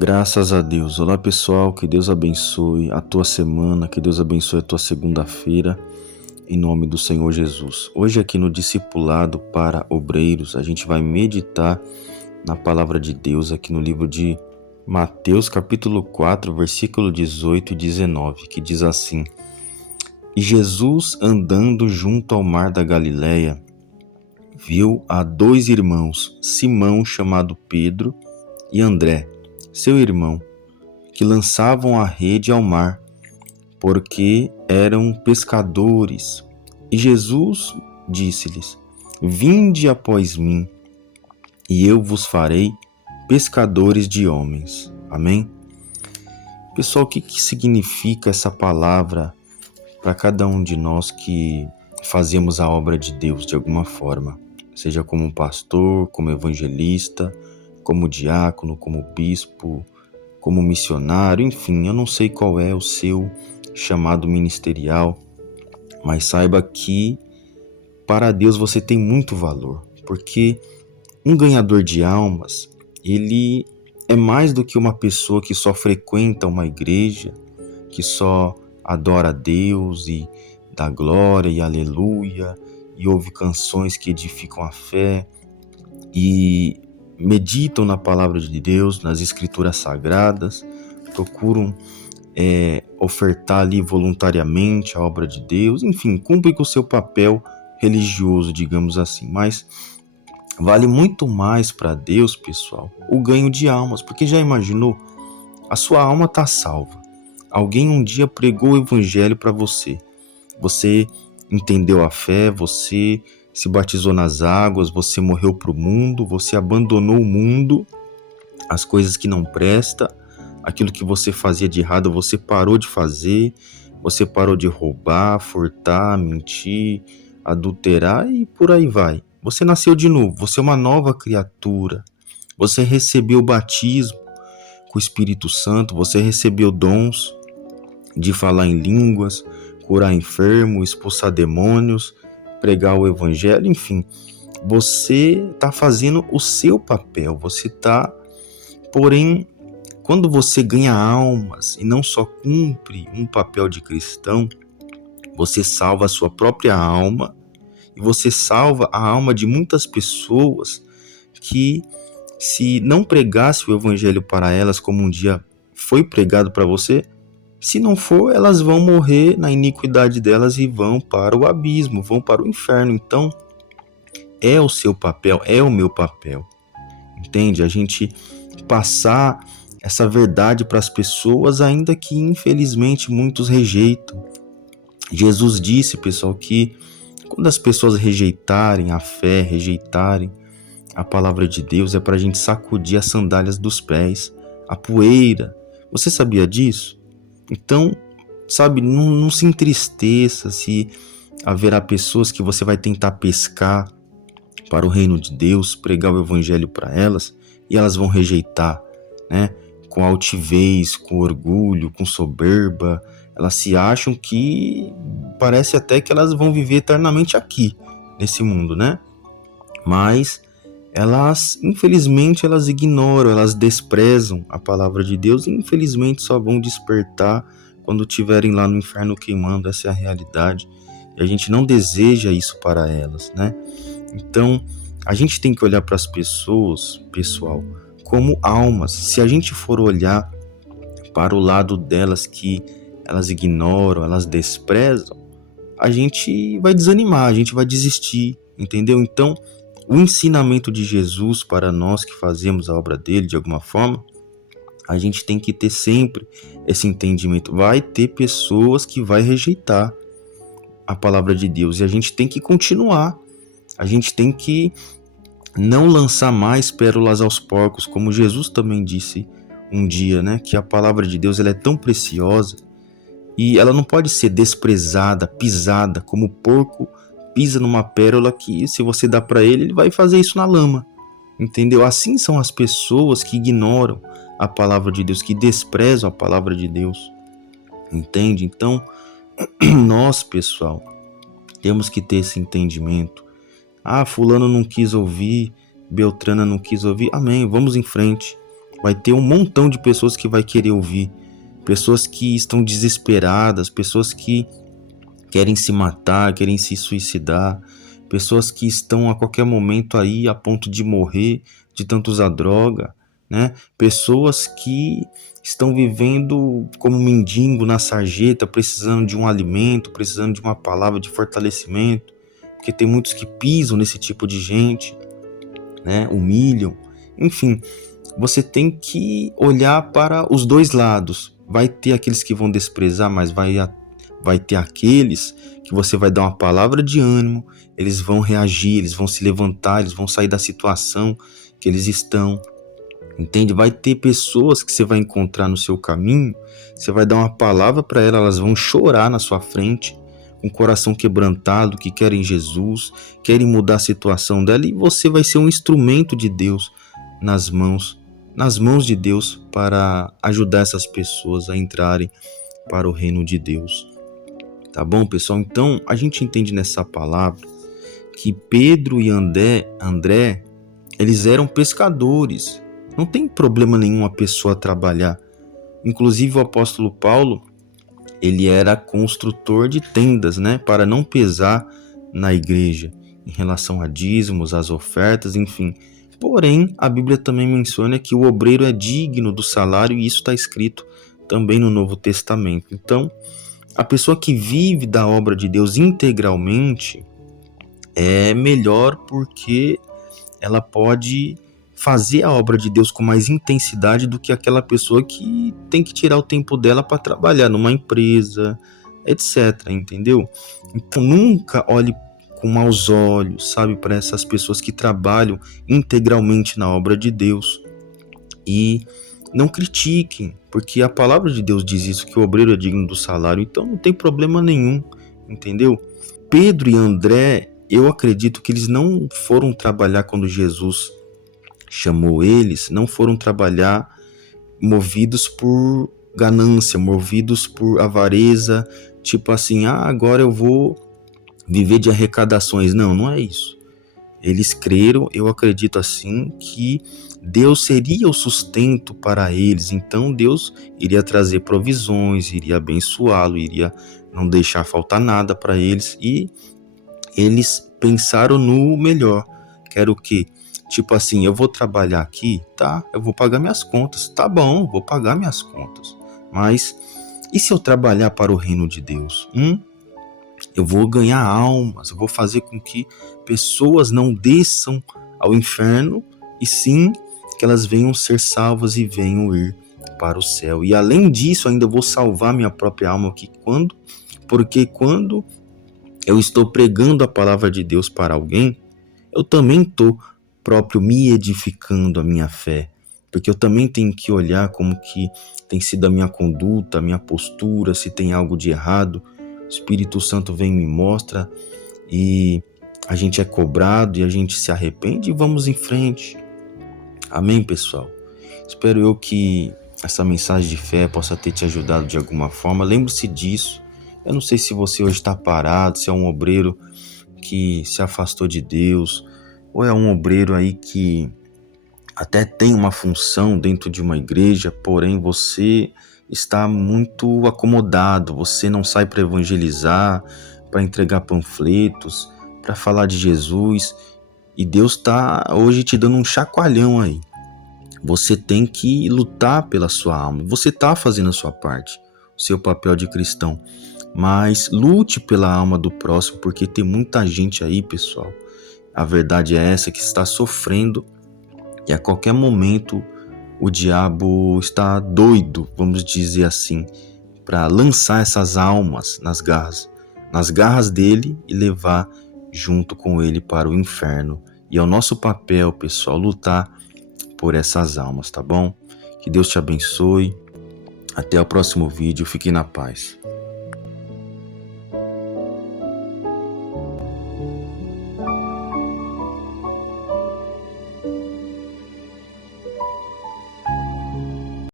Graças a Deus. Olá pessoal, que Deus abençoe a tua semana, que Deus abençoe a tua segunda-feira, em nome do Senhor Jesus. Hoje aqui no Discipulado para Obreiros, a gente vai meditar na palavra de Deus aqui no livro de Mateus capítulo 4, versículo 18 e 19, que diz assim: E Jesus, andando junto ao mar da Galileia, viu a dois irmãos, Simão, chamado Pedro, e André, seu irmão, que lançavam a rede ao mar, porque eram pescadores. E Jesus disse-lhes: Vinde após mim, e eu vos farei pescadores de homens. Amém? Pessoal, o que significa essa palavra para cada um de nós que fazemos a obra de Deus de alguma forma? Seja como pastor, como evangelista, como diácono, como bispo, como missionário, enfim, eu não sei qual é o seu chamado ministerial, mas saiba que para Deus você tem muito valor, porque um ganhador de almas, ele é mais do que uma pessoa que só frequenta uma igreja, que só adora a Deus e dá glória e aleluia, e ouve canções que edificam a fé, e meditam na palavra de Deus, nas escrituras sagradas, procuram ofertar ali voluntariamente a obra de Deus, enfim, cumprem com o seu papel religioso, digamos assim. Mas vale muito mais para Deus, pessoal, o ganho de almas, porque já imaginou? A sua alma está salva. Alguém um dia pregou o evangelho para você. Você entendeu a fé, você se batizou nas águas, você morreu para o mundo, você abandonou o mundo, as coisas que não prestam, aquilo que você fazia de errado, você parou de fazer, você parou de roubar, furtar, mentir, adulterar e por aí vai. Você nasceu de novo, você é uma nova criatura, você recebeu o batismo com o Espírito Santo, você recebeu dons de falar em línguas, curar enfermos, expulsar demônios, pregar o evangelho, enfim, você está fazendo o seu papel, porém, quando você ganha almas e não só cumpre um papel de cristão, você salva a sua própria alma e você salva a alma de muitas pessoas que, se não pregasse o evangelho para elas como um dia foi pregado para você, se não for, elas vão morrer na iniquidade delas e vão para o abismo, vão para o inferno. Então, é o seu papel, é o meu papel. Entende? A gente passar essa verdade para as pessoas, ainda que infelizmente muitos rejeitam. Jesus disse, pessoal, que quando as pessoas rejeitarem a fé, rejeitarem a palavra de Deus, é para a gente sacudir as sandálias dos pés, a poeira. Você sabia disso? Então, sabe, não se entristeça se haverá pessoas que você vai tentar pescar para o reino de Deus, pregar o evangelho para elas, e elas vão rejeitar, né? Com altivez, com orgulho, com soberba. Elas se acham que parece até que elas vão viver eternamente aqui, nesse mundo, né? Mas elas, infelizmente, elas ignoram, elas desprezam a palavra de Deus e infelizmente só vão despertar quando estiverem lá no inferno queimando. Essa é a realidade e a gente não deseja isso para elas, né? Então, a gente tem que olhar para as pessoas, pessoal, como almas. Se a gente for olhar para o lado delas que elas ignoram, elas desprezam, a gente vai desanimar, a gente vai desistir, entendeu? Então, o ensinamento de Jesus para nós que fazemos a obra dele de alguma forma, a gente tem que ter sempre esse entendimento. Vai ter pessoas que vai rejeitar a palavra de Deus e a gente tem que continuar. A gente tem que não lançar mais pérolas aos porcos, como Jesus também disse um dia, né? Que a palavra de Deus ela é tão preciosa e ela não pode ser desprezada, pisada, como o porco pisa numa pérola que, se você dá para ele, ele vai fazer isso na lama, entendeu? Assim são as pessoas que ignoram a palavra de Deus, que desprezam a palavra de Deus, entende? Então, nós, pessoal, temos que ter esse entendimento. Fulano não quis ouvir, Beltrana não quis ouvir, amém, vamos em frente. vai ter um montão de pessoas que vai querer ouvir, pessoas que estão desesperadas, pessoas que querem se matar, querem se suicidar, pessoas que estão a qualquer momento aí a ponto de morrer de tanto usar droga, né? Pessoas que estão vivendo como mendigo na sarjeta, precisando de um alimento, precisando de uma palavra de fortalecimento, porque tem muitos que pisam nesse tipo de gente, né? Humilham, enfim. Você tem que olhar para os dois lados. Vai ter aqueles que vão desprezar, mas vai ter aqueles que você vai dar uma palavra de ânimo, eles vão reagir, eles vão se levantar, eles vão sair da situação que eles estão, entende? Vai ter pessoas que você vai encontrar no seu caminho, você vai dar uma palavra para elas, elas vão chorar na sua frente, com o coração quebrantado, que querem Jesus, querem mudar a situação dela, e você vai ser um instrumento de Deus nas mãos de Deus para ajudar essas pessoas a entrarem para o reino de Deus. Tá bom, pessoal? Então, a gente entende nessa palavra que Pedro e André, eles eram pescadores. Não tem problema nenhum a pessoa trabalhar. Inclusive, o apóstolo Paulo, ele era construtor de tendas, né? Para não pesar na igreja, em relação a dízimos, às ofertas, enfim. Porém, a Bíblia também menciona que o obreiro é digno do salário, e isso está escrito também no Novo Testamento. Então, a pessoa que vive da obra de Deus integralmente é melhor, porque ela pode fazer a obra de Deus com mais intensidade do que aquela pessoa que tem que tirar o tempo dela para trabalhar numa empresa, etc, entendeu? Então nunca olhe com maus olhos, sabe, para essas pessoas que trabalham integralmente na obra de Deus. E não critiquem, porque a palavra de Deus diz isso, que o obreiro é digno do salário, então não tem problema nenhum, entendeu? Pedro e André, eu acredito que eles não foram trabalhar quando Jesus chamou eles, não foram trabalhar movidos por ganância, movidos por avareza, tipo assim, agora eu vou viver de arrecadações. Não, não é isso. Eles creram, eu acredito assim, que Deus seria o sustento para eles, então Deus iria trazer provisões, iria abençoá-lo, iria não deixar faltar nada para eles, e eles pensaram no melhor, que era o quê? Tipo assim, eu vou trabalhar aqui, tá? Eu vou pagar minhas contas, tá bom, vou pagar minhas contas, mas e se eu trabalhar para o reino de Deus? Eu vou ganhar almas, eu vou fazer com que pessoas não desçam ao inferno, e sim que elas venham ser salvas e venham ir para o céu. E além disso, ainda vou salvar minha própria alma aqui. Porque quando eu estou pregando a palavra de Deus para alguém, eu também estou próprio me edificando a minha fé, porque eu também tenho que olhar como que tem sido a minha conduta, a minha postura, se tem algo de errado. O Espírito Santo vem e me mostra, e a gente é cobrado e a gente se arrepende e vamos em frente. Amém, pessoal? Espero eu que essa mensagem de fé possa ter te ajudado de alguma forma. Lembre-se disso. Eu não sei se você hoje está parado, se é um obreiro que se afastou de Deus, ou é um obreiro aí que até tem uma função dentro de uma igreja, porém você está muito acomodado, você não sai para evangelizar, para entregar panfletos, para falar de Jesus, e Deus está hoje te dando um chacoalhão aí. Você tem que lutar pela sua alma, você está fazendo a sua parte, o seu papel de cristão, mas lute pela alma do próximo, porque tem muita gente aí, pessoal, a verdade é essa, que está sofrendo, e a qualquer momento o diabo está doido, vamos dizer assim, para lançar essas almas nas garras dele e levar junto com ele para o inferno. E é o nosso papel, pessoal, lutar por essas almas, tá bom? Que Deus te abençoe. Até o próximo vídeo. Fique na paz.